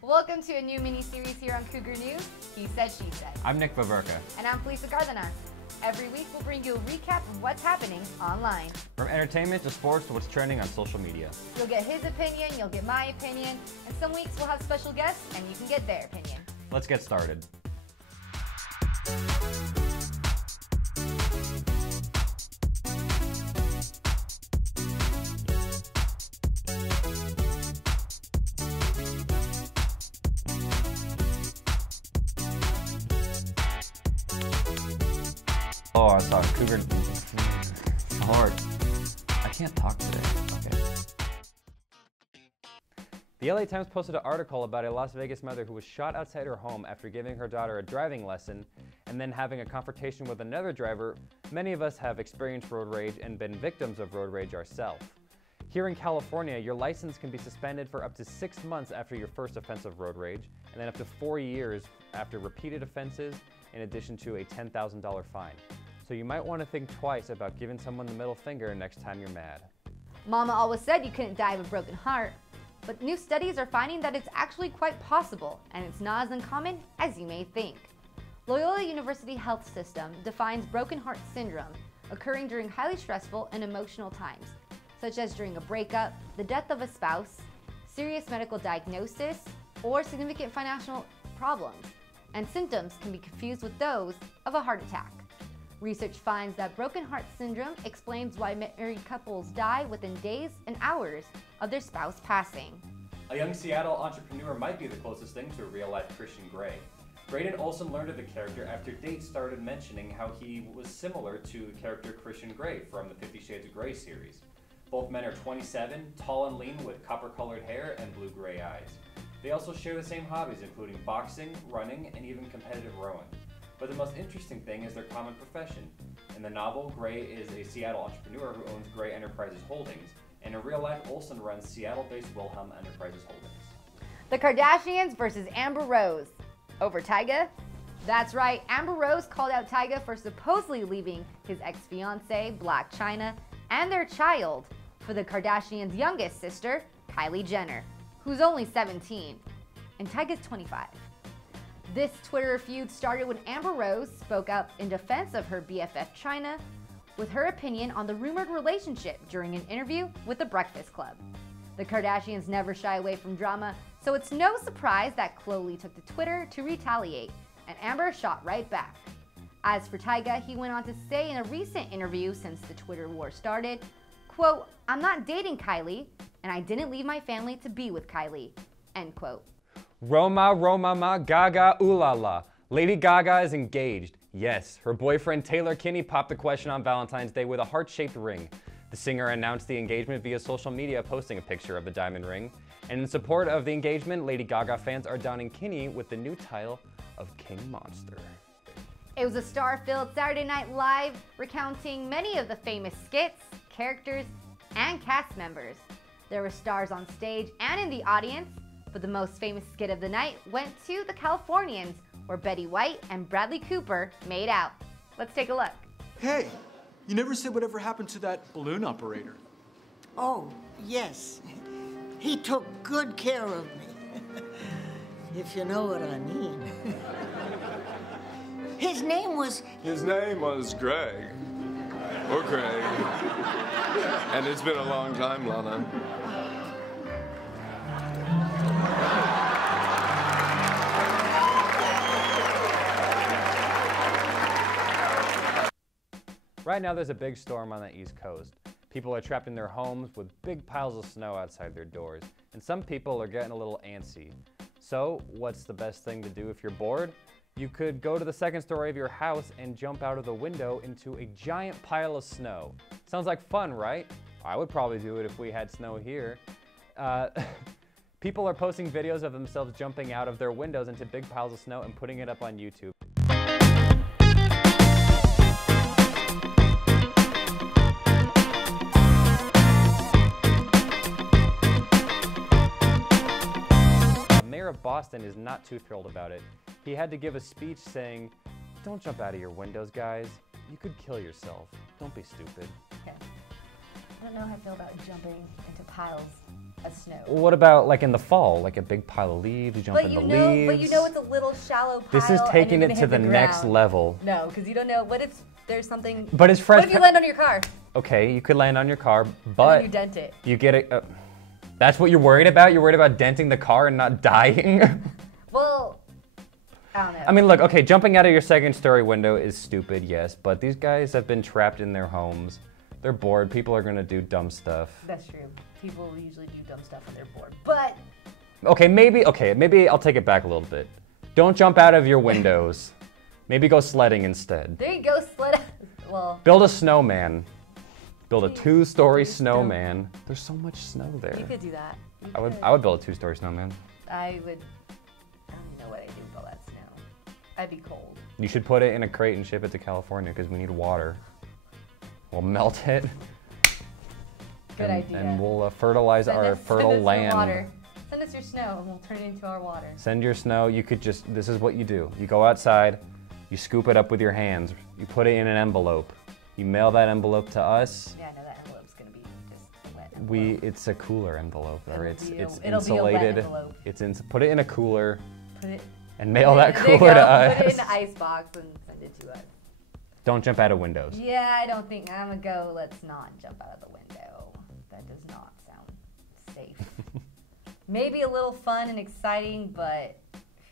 Welcome to a new mini-series here on Cougar News, He Said, She Said. I'm VaVerka. And I'm Felisa Cárdenas. Every week we'll bring you a recap of what's happening online. From entertainment to sports to what's trending on social media. You'll get his opinion, you'll get my opinion, and some weeks we'll have special guests and you can get their opinion. Let's get started. Oh, I saw Cougar. It's hard. I can't talk today. Okay. The LA Times posted an article about a Las Vegas mother who was shot outside her home after giving her daughter a driving lesson and then having a confrontation with another driver. Many of us have experienced road rage and been victims of road rage ourselves. Here in California, your license can be suspended for up to 6 months after your first offense of road rage, and then up to 4 years after repeated offenses, in addition to a $10,000 fine. So you might want to think twice about giving someone the middle finger next time you're mad. Mama always said you couldn't die of a broken heart, but new studies are finding that it's actually quite possible, and it's not as uncommon as you may think. Loyola University Health System defines broken heart syndrome occurring during highly stressful and emotional times, such as during a breakup, the death of a spouse, serious medical diagnosis, or significant financial problems, and symptoms can be confused with those of a heart attack. Research finds that broken heart syndrome explains why married couples die within days and hours of their spouse passing. A young Seattle entrepreneur might be the closest thing to a real-life Christian Grey. Braden Olsen learned of the character after dates started mentioning how he was similar to the character Christian Grey from the 50 Shades of Grey series. Both men are 27, tall and lean with copper-colored hair and blue-gray eyes. They also share the same hobbies, including boxing, running, and even competitive rowing. But the most interesting thing is their common profession. In the novel, Grey is a Seattle entrepreneur who owns Grey Enterprises Holdings, and in real life, Olsen runs Seattle-based Wilhelm Enterprises Holdings. The Kardashians versus Amber Rose. Over Tyga? That's right, Amber Rose called out Tyga for supposedly leaving his ex-fiancée, Blac Chyna, and their child for the Kardashians' youngest sister, Kylie Jenner, who's only 17, and Tyga's 25. This Twitter feud started when Amber Rose spoke up in defense of her BFF Chyna with her opinion on the rumored relationship during an interview with The Breakfast Club. The Kardashians never shy away from drama, so it's no surprise that Khloe took to Twitter to retaliate, and Amber shot right back. As for Tyga, he went on to say in a recent interview since the Twitter war started, quote, "I'm not dating Kylie, and I didn't leave my family to be with Kylie," end quote. Roma, Roma, ma, Gaga, ooh la la. Lady Gaga is engaged. Yes, her boyfriend Taylor Kinney popped the question on Valentine's Day with a heart-shaped ring. The singer announced the engagement via social media, posting a picture of the diamond ring. And in support of the engagement, Lady Gaga fans are downing Kinney with the new title of King Monster. It was a star-filled Saturday Night Live recounting many of the famous skits, characters, and cast members. There were stars on stage and in the audience, but the most famous skit of the night went to the Californians, where Betty White and Bradley Cooper made out. Let's take a look. Hey, you never said whatever happened to that balloon operator. Oh, yes. He took good care of me, if you know what I mean. His name was Greg. Or Craig. And it's been a long time, Lana. Right now there's a big storm on the East Coast. People are trapped in their homes with big piles of snow outside their doors, and some people are getting a little antsy. So what's the best thing to do if you're bored? You could go to the second story of your house and jump out of the window into a giant pile of snow. Sounds like fun, right? I would probably do it if we had snow here. People are posting videos of themselves jumping out of their windows into big piles of snow and putting it up on YouTube. The mayor of Boston is not too thrilled about it. He had to give a speech saying, "Don't jump out of your windows, guys. You could kill yourself. Don't be stupid." Okay. I don't know how I feel about jumping into piles a snow. What about like in the fall, like a big pile of leaves? You jump in the leaves. But you know it's a little shallow pile. This is taking it to the next level. No, because you don't know. What if there's something? But it's fresh. What if you land on your car? Okay, you could land on your car, And but then you dent it. you get it. That's what you're worried about? You're worried about denting the car and not dying? Well, I don't know. I mean, look, okay, jumping out of your second story window is stupid, yes, but these guys have been trapped in their homes. They're bored. People are going to do dumb stuff. That's true. People usually do dumb stuff when they're bored. But Okay, maybe I'll take it back a little bit. Don't jump out of your windows. Maybe go sledding instead. there you go, sled. Well, Build a snowman. Build a 2-story snowman. There's so much snow there. you could do that. I would build a 2-story snowman. I would. I don't know what I'd do with all that snow. I'd be cold. You should put it in a crate and ship it to California because we need water. We'll melt it. Good idea. And we'll fertilize our fertile land. Water. Send us your snow and we'll turn it into our water. Send your snow. You could just, this is what you do. You go outside, you scoop it up with your hands, you put it in an envelope. You mail that envelope to us. Yeah, I know that envelope's gonna be just a wet envelope. It's a cooler envelope, or it's it'll insulated. be a wet envelope. Put it in a cooler Put it. and mail that there you cooler go. to us. Put it in an ice box and send it to us. Don't jump out of windows. Yeah, I don't think I'm gonna go. Let's not jump out of the window. That does not sound safe. Maybe a little fun and exciting, but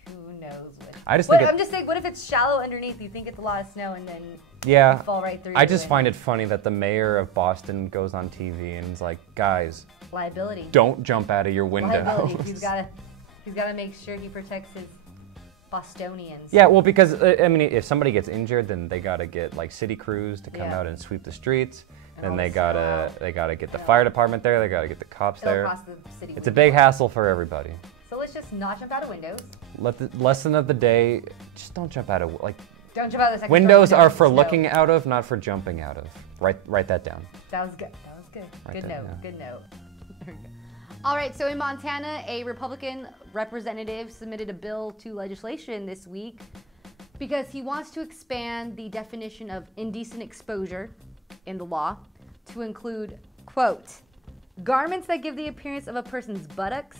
who knows what. I'm just saying, what if it's shallow underneath? You think it's a lot of snow and then Yeah, you fall right through. I just find it funny that the mayor of Boston goes on TV and is like, guys, liability. don't jump out of your window. Liability. He's gotta make sure he protects his Bostonians. Yeah, well, because I mean, if somebody gets injured, then they gotta get like city crews to come out and sweep the streets. Then they gotta get the fire department there. They gotta get the cops there. Cost the city It's a big hassle for everybody. So let's just not jump out of windows. Lesson of the day: just don't jump out of Don't jump out of the second windows story are for snow. looking out of, not for jumping out of. Write that down. That was good. That was good. Good note. yeah. Good note. There we go. All right, so in Montana, a Republican representative submitted a bill to legislation this week because he wants to expand the definition of indecent exposure in the law to include, quote, garments that give the appearance of a person's buttocks,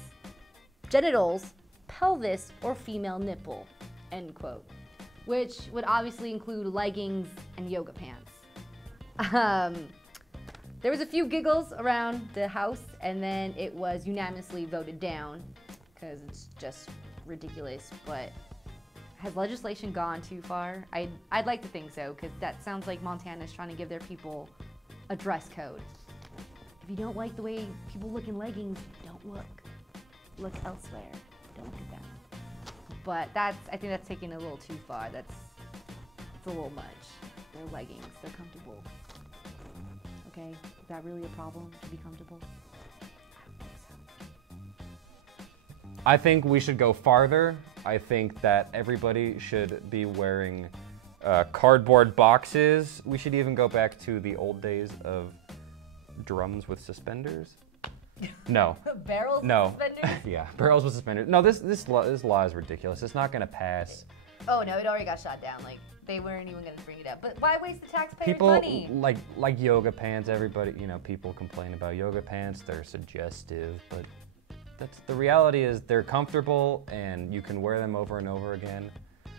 genitals, pelvis, or female nipple, end quote, which would obviously include leggings and yoga pants. There was a few giggles around the House, and then it was unanimously voted down because it's just ridiculous. But has legislation gone too far? I'd like to think so, because that sounds like Montana's trying to give their people a dress code. If you don't like the way people look in leggings, don't look. Look elsewhere. Don't do that. But I think that's taking it a little too far. It's a little much. They're leggings. They're comfortable. Okay, is that really a problem to be comfortable? I don't think so. I think we should go farther. I think that everybody should be wearing cardboard boxes. We should even go back to the old days of drums with suspenders. No. Barrels No. with suspenders? Yeah, barrels with suspenders. No, this law is ridiculous. It's not going to pass. Oh no, it already got shot down. Like, they weren't even going to bring it up. But why waste the taxpayers' People money? like yoga pants. Everybody, people complain about yoga pants. They're suggestive, but the reality is they're comfortable and you can wear them over and over again.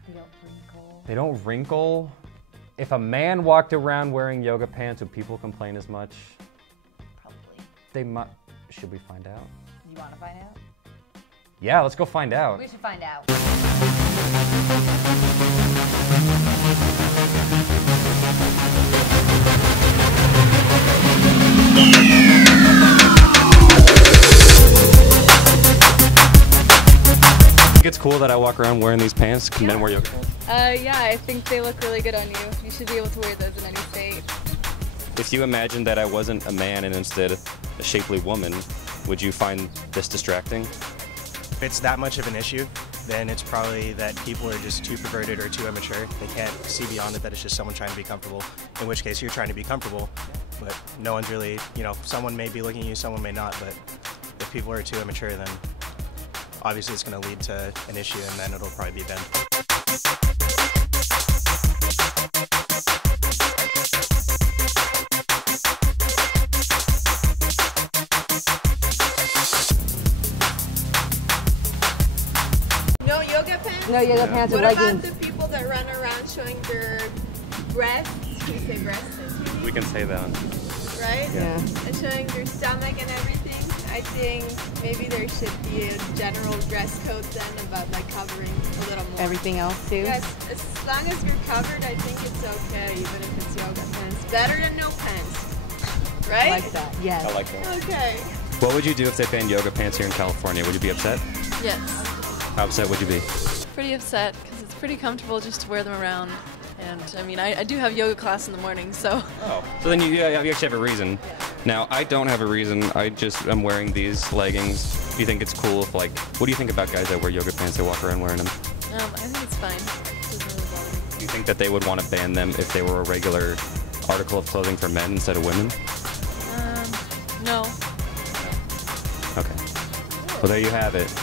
They don't wrinkle. They don't wrinkle. If a man walked around wearing yoga pants, would people complain as much? Probably. They might. Should we find out? You want to find out? Yeah, let's go find out. We should find out. Think it's cool that I walk around wearing these pants and then wear yoga pants? Yeah, I think they look really good on you. You should be able to wear those in any state. If you imagined that I wasn't a man and instead a shapely woman, would you find this distracting? If it's that much of an issue, then it's probably that people are just too perverted or too immature. They can't see beyond it, that it's just someone trying to be comfortable, in which case you're trying to be comfortable, but no one's really, someone may be looking at you, someone may not, but if people are too immature, then obviously it's going to lead to an issue and then it'll probably be banned. yoga pants? No yoga pants or What leggings. about the people that run around showing their breasts? Can you say breasts? We can say that. Right? Yeah. And showing their stomach and everything. I think maybe there should be a general dress code then about like covering a little more. Everything else too? Yes, as long as you're covered, I think it's okay, even if it's yoga pants. Better than no pants. Right? I like that. Yes. I like that. Okay. What would you do if they banned yoga pants here in California? Would you be upset? Yes. How upset would you be? Pretty upset because it's pretty comfortable just to wear them around. And I mean, I do have yoga class in the morning, so. Oh. So then you actually have a reason. Now, I don't have a reason. I just am wearing these leggings. Do you think it's cool if, like, what do you think about guys that wear yoga pants that walk around wearing them? I think it's fine. It doesn't really bother me. Do you think that they would want to ban them if they were a regular article of clothing for men instead of women? No. Okay. Well, there you have it.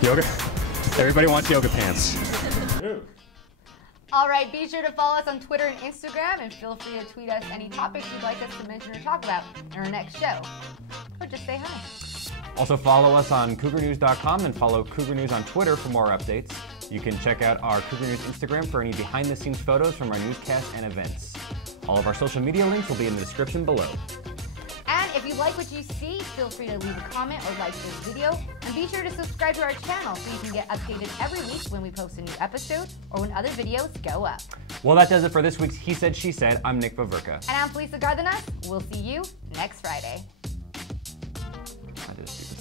Yoga. Everybody wants yoga pants. All right, be sure to follow us on Twitter and Instagram, and feel free to tweet us any topics you'd like us to mention or talk about in our next show. Or just say hi. Also follow us on CougarNews.com and follow Cougar News on Twitter for more updates. You can check out our Cougar News Instagram for any behind-the-scenes photos from our newscasts and events. All of our social media links will be in the description below. And if you like what you see, feel free to leave a comment or like this video. And be sure to subscribe to our channel so you can get updated every week when we post a new episode or when other videos go up. Well, that does it for this week's He Said, She Said. I'm Nick VaVerka. And I'm Felisa Cárdenas. We'll see you next Friday. I did a stupid